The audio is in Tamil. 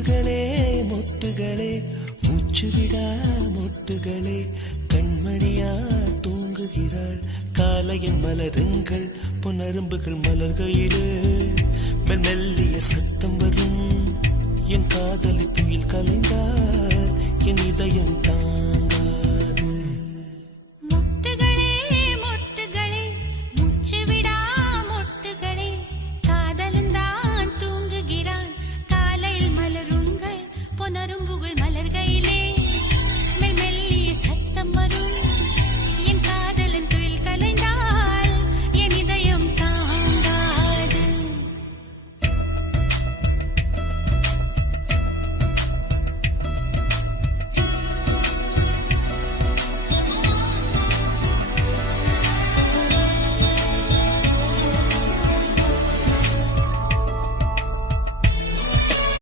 மொட்டுகளே மொட்டுகளே மூச்சு விடா மொட்டுகளே கண்மணியா தூங்குகிறாள் காலையின் மலருங்கள் பொன்னரும்புகள் மலர்கையிலே மெல்லிய சத்தம் வரும் என் காதலி துயில் கலைந்தார் என் இதயம் தான்